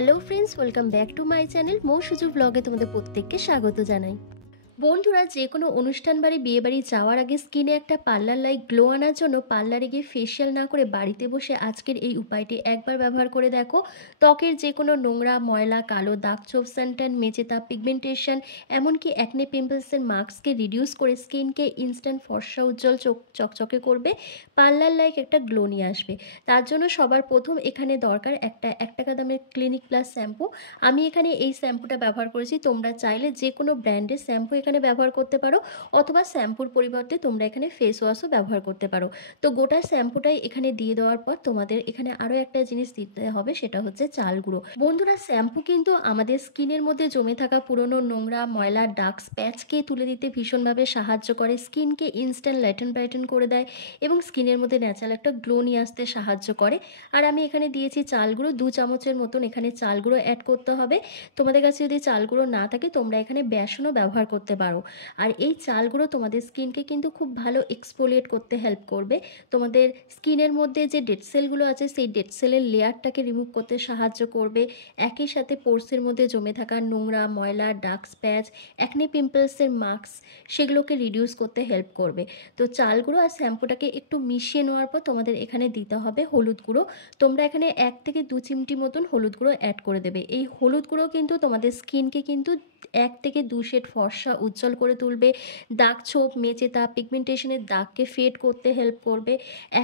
Hello friends, welcome back to my channel. মো সুজু ব্লগে তোমাদের প্রত্যেককে স্বাগত জানাই। বন্ধুরা, যে কোনো অনুষ্ঠান বাড়ি বিয়ে বাড়ি যাওয়ার আগে স্কিনে একটা পার্লার লাইক গ্লো আনার জন্য পার্লারে গিয়ে ফেশিয়াল না করে বাড়িতে বসে আজকের এই উপায়টি একবার ব্যবহার করে দেখো। ত্বকের যে কোনো নোংরা, ময়লা, কালো দাগ, ছোপ, সানট্যান, মেচেতা, পিগমেন্টেশন, এমনকি অ্যাকনে পিম্পলসের মার্কসকে রিডিউস করে স্কিনকে ইনস্ট্যান্ট ফর্সা, উজ্জ্বল, চকচকে করবে। পার্লার লাইক একটা গ্লো নিয়ে আসবে। তার জন্য সবার প্রথম এখানে দরকার একটা 1 টাকা দামের ক্লিনিক প্লাস শ্যাম্পু। আমি এখানে এই শ্যাম্পুটা ব্যবহার করেছি। তোমরা চাইলে যে কোনো ব্র্যান্ডের শ্যাম্পু এখানে ব্যবহার করতে পারো, অথবা শ্যাম্পুর পরিবর্তে তোমরা এখানে ফেস ওয়াশও ব্যবহার করতে পারো। তো গোটা শ্যাম্পুটাই এখানে দিয়ে দেওয়ার পর তোমাদের এখানে আরও একটা জিনিস দিতে হবে, সেটা হচ্ছে চাল গুঁড়ো। বন্ধুরা, শ্যাম্পু কিন্তু আমাদের স্কিনের মধ্যে জমে থাকা পুরনো নোংরা, ময়লা, ডার্ক স্প্যাচকে তুলে দিতে ভীষণভাবে সাহায্য করে। স্কিনকে ইনস্ট্যান্ট লাইটেন ব্রাইটেন করে দেয় এবং স্কিনের মধ্যে ন্যাচারাল একটা গ্লো নিয়ে আসতে সাহায্য করে। আর আমি এখানে দিয়েছি চাল গুঁড়ো, 2 চামচের মতন এখানে চাল গুঁড়ো অ্যাড করতে হবে। তোমাদের কাছে যদি চাল গুঁড়ো না থাকে তোমরা এখানে বেসনও ব্যবহার করতে পারো। আর এই চাল গুঁড়ো তোমাদের স্কিনকে কিন্তু খুব ভালো এক্সফোলিয়েট করতে হেল্প করবে। তোমাদের স্কিনের মধ্যে যে ডেড সেলগুলো আছে সেই ডেড সেলের লেয়ারটাকে রিমুভ করতে সাহায্য করবে। একই সাথে পোর্সের মধ্যে জমে থাকা নোংরা, ময়লা, ডার্ক স্প্যাচ, অ্যাকনে পিম্পলসের মার্কস, সেগুলোকে রিডিউস করতে হেল্প করবে। তো চাল গুঁড়ো আর শ্যাম্পুটাকে একটু মিশিয়ে নেওয়ার পর তোমাদের এখানে দিতে হবে হলুদ গুঁড়ো। তোমরা এখানে 1 থেকে 2 চিমটি মতন হলুদ গুঁড়ো অ্যাড করে দেবে। এই হলুদ গুঁড়ো কিন্তু তোমাদের স্কিনকে কিন্তু 1 থেকে 2 শেড ফর্সা, উজ্জ্বল করে তুলবে। দাগ, ছোপ, মেচেতা, পিগমেন্টেশনের দাগকে ফেড করতে হেল্প করবে।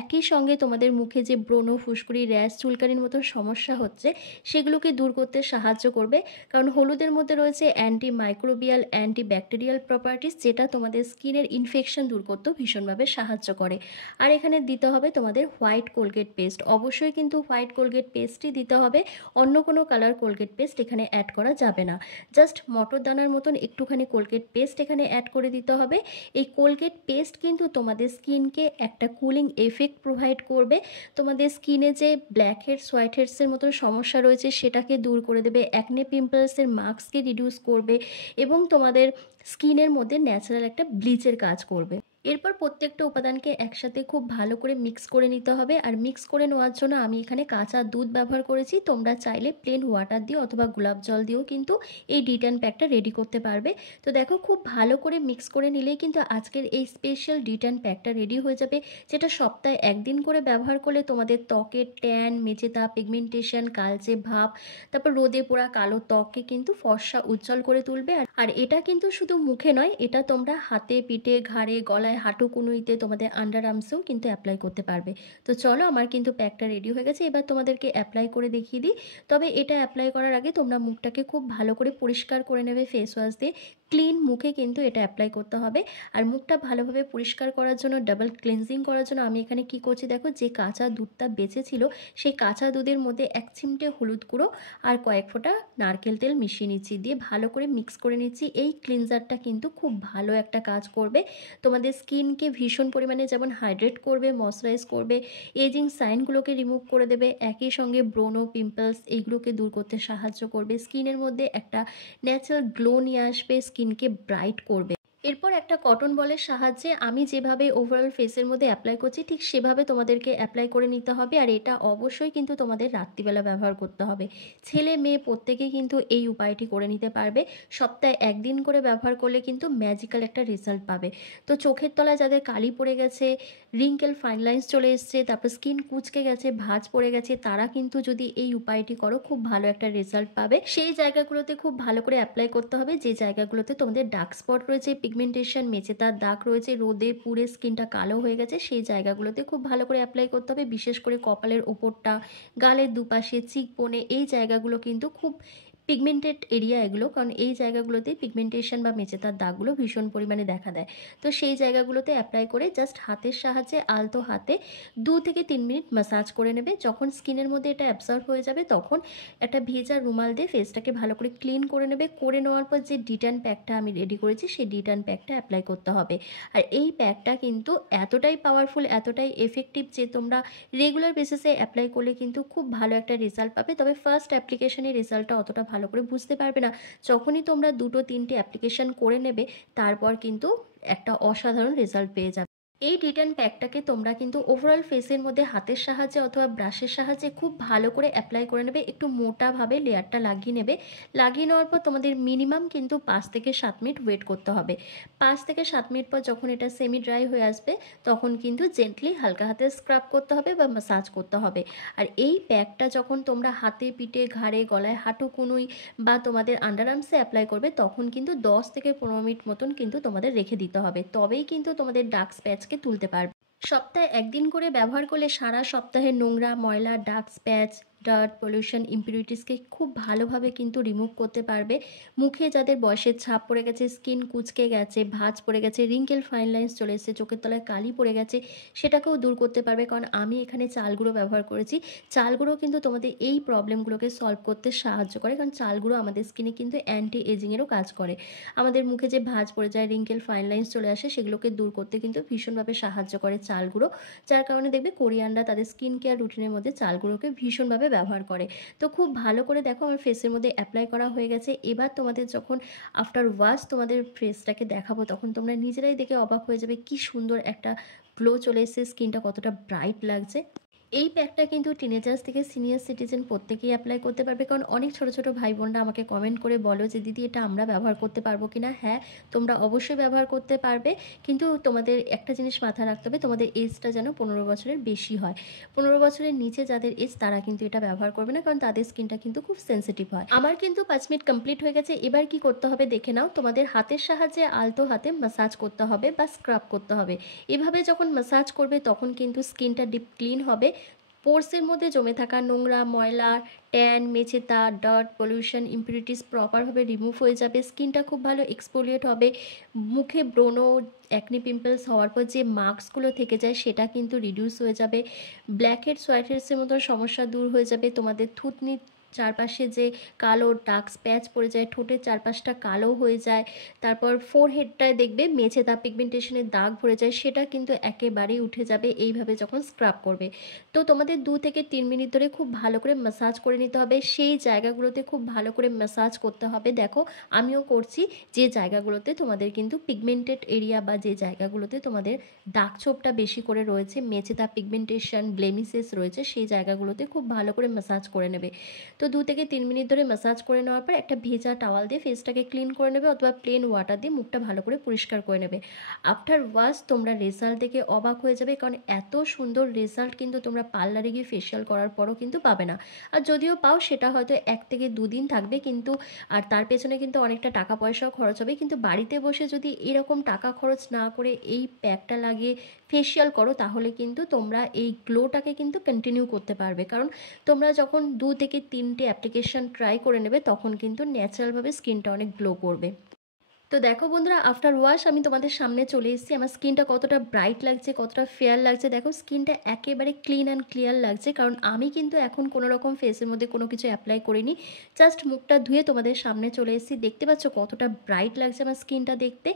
একই সঙ্গে তোমাদের মুখে যে ব্রণ, ফুসকুড়ি, র্যাশ, চুলকানির মতো সমস্যা হচ্ছে সেগুলোকে দূর করতে সাহায্য করবে। কারণ হলুদের মধ্যে রয়েছে anti microbial, anti bacterial properties, যেটা তোমাদের স্কিনের ইনফেকশন দূর করতেও ভীষণভাবে সাহায্য করে। আর এখানে দিতে হবে তোমাদের হোয়াইট কোলগেট পেস্ট। অবশ্যই কিন্তু হোয়াইট কোলগেট পেস্টই দিতে হবে, অন্য কোনো কালার কোলগেট পেস্ট এখানে অ্যাড করা যাবে না। জাস্ট মটর দানার মতন একটুখানি কোলগেট পেস্ট এখানে অ্যাড করে দিতে হবে। এই কোলগেট পেস্ট কিন্তু তোমাদের স্কিনকে একটা কুলিং এফেক্ট প্রোভাইড করবে। তোমাদের স্কিনে যে ব্ল্যাক হেডস, হোয়াইট হেডসের মতন সমস্যা রয়েছে সেটাকে দূর করে দেবে। অ্যাকনে পিম্পলসের মার্কসকে রিডিউস করবে এবং তোমাদের স্কিনের মধ্যে ন্যাচারাল একটা ব্লিচের কাজ করবে। এরপর প্রত্যেকটা উপাদানকে একসাথে খুব ভালো করে মিক্স করে নিতে হবে। আর মিক্স করে নেওয়ার জন্য আমি এখানে কাঁচা দুধ ব্যবহার করেছি। তোমরা চাইলে প্লেন ওয়াটার দিয়ে অথবা গোলাপ জল দিয়েও কিন্তু এই ডিট্যান প্যাকটা রেডি করতে পারবে। তো দেখো, খুব ভালো করে মিক্স করে নিলেই কিন্তু আজকের এই স্পেশাল ডিট্যান প্যাকটা রেডি হয়ে যাবে, যেটা সপ্তাহে 1 দিন করে ব্যবহার করলে তোমাদের ত্বকের ট্যান, মেচেতা, পিগমেন্টেশন, কালচে ভাব, তারপর রোদে পোড়া কালো ত্বককে কিন্তু ফর্সা, উজ্জ্বল করে তুলবে। আর এটা কিন্তু শুধু মুখে নয়, এটা তোমরা হাতে, পিঠে, ঘাড়ে, গলায়, হাঁটু কুনুইতে, তোমাদের আন্ডার আর্মসেও কিন্তু অ্যাপ্লাই করতে পারবে। তো চলো, আমার কিন্তু প্যাকটা রেডি হয়ে গেছে। এবার তোমাদেরকে অ্যাপ্লাই করে দেখিয়ে দিই। তবে এটা অ্যাপ্লাই করার আগে তোমরা মুখটাকে খুব ভালো করে পরিষ্কার করে নেবে ফেস ওয়াশ দিয়ে। ক্লিন মুখে কিন্তু এটা অ্যাপ্লাই করতে হবে। আর মুখটা ভালোভাবে পরিষ্কার করার জন্য, ডাবল ক্লিনজিং করার জন্য আমি এখানে কি করছি দেখো, যে কাঁচা দুধটা বেঁচে ছিল সেই কাঁচা দুধের মধ্যে 1 চিমটে হলুদ গুঁড়ো আর কয়েক ফোঁটা নারকেল তেল মিশিয়ে নিচ্ছি, দিয়ে ভালো করে মিক্স করে নিচ্ছি। এই ক্লিনজারটা কিন্তু খুব ভালো একটা কাজ করবে। তোমাদের স্কিনকে ভীষণ পরিমাণে যেমন হাইড্রেট করবে, ময়শ্চারাইজ করবে, এজিং সাইনগুলোকে রিমুভ করে দেবে, একই সঙ্গে ব্রণ, পিম্পলস এইগুলোকে দূর করতে সাহায্য করবে। স্কিনের মধ্যে একটা ন্যাচারাল গ্লো নিয়ে আসবে, স্কিনকে ব্রাইট করবে। এরপর একটা কটন বলের সাহায্যে আমি যেভাবে ওভারঅল ফেসের মধ্যে অ্যাপ্লাই করছি ঠিক সেভাবে তোমাদেরকে অ্যাপ্লাই করে নিতে হবে। আর এটা অবশ্যই কিন্তু তোমাদের রাত্রিবেলা ব্যবহার করতে হবে। ছেলে মেয়ে প্রত্যেকেই কিন্তু এই উপায়টি করে নিতে পারবে। সপ্তাহে 1 দিন করে ব্যবহার করলে কিন্তু ম্যাজিক্যাল একটা রেজাল্ট পাবে। তো চোখের তলায় যাদের কালি পড়ে গেছে, রিঙ্কেল, ফাইন লাইন্স চলে এসছে, তারপর স্কিন কুঁচকে গেছে, ভাঁজ পড়ে গেছে, তারা কিন্তু যদি এই উপায়টি করো খুব ভালো একটা রেজাল্ট পাবে। সেই জায়গাগুলোতে খুব ভালো করে অ্যাপ্লাই করতে হবে যে জায়গাগুলোতে তোমাদের ডার্ক স্পট রয়েছে, পিগমেন্টেশন, মেচেতার দাগ রয়েছে, রোদে পুড়ে স্কিনটা কালো হয়ে গেছে, সেই জায়গাগুলোতে খুব ভালো করে অ্যাপ্লাই করতে হবে। বিশেষ করে কপালের ওপরটা, গালের দুপাশে, চিকবোনে, এই জায়গাগুলো কিন্তু খুব পিগমেন্টেড এরিয়া এগুলো, কারণ এই জায়গাগুলোতে পিগমেন্টেশন বা মেচেতার দাগগুলো ভীষণ পরিমাণে দেখা দেয়। তো সেই জায়গাগুলোতে অ্যাপ্লাই করে জাস্ট হাতের সাহায্যে আলতো হাতে 2 থেকে 3 মিনিট ম্যাসাজ করে নেবে। যখন স্কিনের মধ্যে এটা অ্যাবসর্ব হয়ে যাবে তখন একটা ভেজা রুমাল দিয়ে ফেসটাকে ভালো করে ক্লিন করে নেবে। করে নেওয়ার পর যে ডিট্যান প্যাকটা আমি রেডি করেছি সেই ডিট্যান প্যাকটা অ্যাপ্লাই করতে হবে। আর এই প্যাকটা কিন্তু এতটাই পাওয়ারফুল, এতটাই এফেক্টিভ যে তোমরা রেগুলার বেসিসে অ্যাপ্লাই করলে কিন্তু খুব ভালো একটা রেজাল্ট পাবে। তবে ফার্স্ট অ্যাপ্লিকেশনে রেজাল্টটা অতটা ভালো করে বুঝতে পারবে না। যখনই তোমরা 2-3টে অ্যাপ্লিকেশন করে নেবে তারপর কিন্তু একটা অসাধারণ রেজাল্ট পেয়ে যাবে। এই রিটার্ন প্যাকটাকে তোমরা কিন্তু ওভারঅল ফেসের মধ্যে হাতের সাহায্যে অথবা ব্রাশের সাহায্যে খুব ভালো করে অ্যাপ্লাই করে নেবে, একটু মোটাভাবে লেয়ারটা লাগিয়ে নেবে। লাগিয়ে নেওয়ার পর তোমাদের মিনিমাম কিন্তু 5 থেকে 7 মিনিট ওয়েট করতে হবে। 5 থেকে 7 মিনিট পর যখন এটা সেমি ড্রাই হয়ে আসবে তখন কিন্তু জেন্টলি হালকা হাতে স্ক্রাব করতে হবে বা ম্যাসাজ করতে হবে। আর এই প্যাকটা যখন তোমরা হাতে, পিঠে, ঘাড়ে, গলায়, হাঁটু কনুই বা তোমাদের আন্ডারআর্মসে অ্যাপ্লাই করবে তখন কিন্তু 10 থেকে 15 মিনিট মতন কিন্তু তোমাদের রেখে দিতে হবে, তবেই কিন্তু তোমাদের ডার্ক স্প্যাচকে তুলতে পারবে। সপ্তাহে একদিন করে ব্যবহার করলে সারা সপ্তাহের নোংরা, ময়লা, ডার্ক স্প্যাচ, ডার্ট, পলিউশন, ইম্পিউরিটিসকে খুব ভালোভাবে কিন্তু রিমুভ করতে পারবে। মুখে যাদের বয়সের ছাপ পড়ে গেছে, স্কিন কুঁচকে গেছে, ভাঁজ পড়ে গেছে, রিঙ্কেল, ফাইন লাইন্স চলে এসেছে, চোখের তলায় কালি পড়ে গেছে, সেটাকেও দূর করতে পারবে। কারণ আমি এখানে চাল গুঁড়ো ব্যবহার করেছি। চাল গুঁড়ো কিন্তু তোমাদের এই প্রবলেমগুলোকে সলভ করতে সাহায্য করে, কারণ চাল গুঁড়ো আমাদের স্কিনে কিন্তু অ্যান্টি এজিংয়েরও কাজ করে। আমাদের মুখে যে ভাঁজ পড়ে যায়, রিঙ্কেল, ফাইন লাইন্স চলে আসে, সেগুলোকে দূর করতে কিন্তু ভীষণভাবে সাহায্য করে চাল গুঁড়ো। যার কারণে দেখবে কোরিয়ানরা তাদের স্কিন কেয়ার রুটিনের মধ্যে চাল গুঁড়োকে ভীষণভাবে ব্যবহার করে। তো খুব ভালো করে দেখো আমার ফেসের মধ্যে অ্যাপ্লাই করা হয়ে গেছে। এবার তোমাদের যখন আফটার ওয়াশ তোমাদের ফেসটাকে দেখাবো তখন তোমরা নিজেরাই দেখে অবাক হয়ে যাবে কি সুন্দর একটা গ্লো চলে এসেছে, স্কিনটা কতটা ব্রাইট লাগছে। এই প্যাকটা কিন্তু টিনেজার্স থেকে সিনিয়র সিটিজেন প্রত্যেকেই অ্যাপ্লাই করতে পারবে। কারণ অনেক ছোটো ছোটো ভাই বোনরা আমাকে কমেন্ট করে বলো যে দিদি এটা আমরা ব্যবহার করতে পারবো কি না। হ্যাঁ, তোমরা অবশ্যই ব্যবহার করতে পারবে, কিন্তু তোমাদের একটা জিনিস মাথায় রাখতে হবে, তোমাদের এজটা যেন 15 বছরের বেশি হয়। 15 বছরের নিচে যাদের এজ তারা কিন্তু এটা ব্যবহার করবে না, কারণ তাদের স্কিনটা কিন্তু খুব সেন্সিটিভ হয়। আমার কিন্তু 5 মিনিট কমপ্লিট হয়ে গেছে। এবার কি করতে হবে দেখে নাও। তোমাদের হাতের সাহায্যে আলতো হাতে ম্যাসাজ করতে হবে বা স্ক্রাব করতে হবে। এভাবে যখন ম্যাসাজ করবে তখন কিন্তু স্কিনটা ডিপ ক্লিন হবে। পোর্সের মধ্যে জমে থাকা নোংরা, ময়লা, ট্যান, মেচেতা, ডার্ট, পলিউশন, ইম্পিউরিটিস প্রপারভাবে রিমুভ হয়ে যাবে। স্কিনটা খুব ভালো এক্সফোলিয়েট হবে। মুখে ব্রণ, অ্যাকনি, পিম্পলস হওয়ার পর যে মার্কসগুলো থেকে যায় সেটা কিন্তু রিডিউস হয়ে যাবে। ব্ল্যাকহেড, হোয়াইট হেডসের মতো সমস্যা দূর হয়ে যাবে। তোমাদের থুতনি চারপাশে যে কালো ডার্ক স্প্যাচ পড়ে যায়, ঠোঁটের চারপাশটা কালো হয়ে যায়, তারপর ফোরহেডটায় দেখবে মেচেদা, পিগমেন্টেশনের দাগ ভরে যায়, সেটা কিন্তু একেবারেই উঠে যাবে এইভাবে যখন স্ক্রাব করবে। তো তোমাদের 2 থেকে 3 মিনিট ধরে খুব ভালো করে ম্যাসাজ করে নিতে হবে। সেই জায়গাগুলোতে খুব ভালো করে ম্যাসাজ করতে হবে। দেখো আমিও করছি, যে জায়গাগুলোতে তোমাদের কিন্তু পিগমেন্টেড এরিয়া বা যে জায়গাগুলোতে তোমাদের দাগ ছোপটা বেশি করে রয়েছে, মেচেদা, পিগমেন্টেশন, ব্লেমিসেস রয়েছে, সেই জায়গাগুলোতে খুব ভালো করে ম্যাসাজ করে নেবে। তো 2 থেকে 3 মিনিট ধরে ম্যাসাজ করে নেওয়ার পর একটা ভেজা টাওয়াল দিয়ে ফেসটাকে ক্লিন করে নেবে, অথবা প্লেন ওয়াটার দিয়ে মুখটা ভালো করে পরিষ্কার করে নেবে। আফটার ওয়াশ তোমরা রেজাল্ট দেখে অবাক হয়ে যাবে, কারণ এত সুন্দর রেজাল্ট কিন্তু তোমরা পার্লারে গিয়ে ফেশিয়াল করার পরও কিন্তু পাবে না। আর যদিও পাও সেটা হয়তো 1 থেকে 2 দিন থাকবে, কিন্তু আর তার পেছনে কিন্তু অনেকটা টাকা পয়সাও খরচ হবে। কিন্তু বাড়িতে বসে যদি এরকম টাকা খরচ না করে এই প্যাকটা লাগিয়ে ফেশিয়াল করো তাহলে কিন্তু তোমরা এই গ্লোটাকে কিন্তু কন্টিনিউ করতে পারবে। কারণ তোমরা যখন 2 থেকে 3টে অ্যাপ্লিকেশান ট্রাই করে নেবে তখন কিন্তু ন্যাচারালভাবে স্কিনটা অনেক গ্লো করবে। তো দেখো বন্ধুরা, আফটার ওয়াশ আমি তোমাদের সামনে চলে এসেছি। আমার স্কিনটা কতটা ব্রাইট লাগছে, কতটা ফেয়ার লাগছে। দেখো স্কিনটা একেবারে ক্লিন অ্যান্ড ক্লিয়ার লাগছে, কারণ আমি কিন্তু এখন কোনো রকম ফেসের মধ্যে কোনো কিছু অ্যাপ্লাই করিনি। জাস্ট মুখটা ধুয়ে তোমাদের সামনে চলে এসেছি। দেখতে পাচ্ছ কতটা ব্রাইট লাগছে আমার স্কিনটা দেখতে।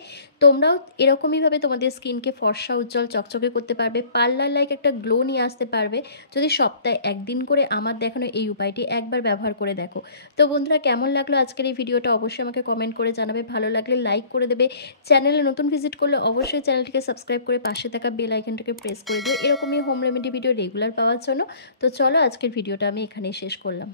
তোমরাও এরকমইভাবে তোমাদের স্কিনকে ফর্সা, উজ্জ্বল, চকচকে করতে পারবে, পার্লার লাইক একটা গ্লো নিয়ে আসতে পারবে যদি সপ্তাহে একদিন করে আমার দেখানো এই উপায়টি একবার ব্যবহার করে দেখো। তো বন্ধুরা, কেমন লাগলো আজকের এই ভিডিওটা অবশ্যই আমাকে কমেন্ট করে জানাবে। ভালো লাগলে লাইক করে দেবে। চ্যানেলে নতুন ভিজিট করলে অবশ্যই চ্যানেলটিকে সাবস্ক্রাইব করে পাশে থাকা বেল আইকনটাকে প্রেস করে দিও এরকমই হোম রেমেডি ভিডিও রেগুলার পাওয়ার জন্য। তো চলো আজকের ভিডিওটা আমি এখানেই শেষ করলাম।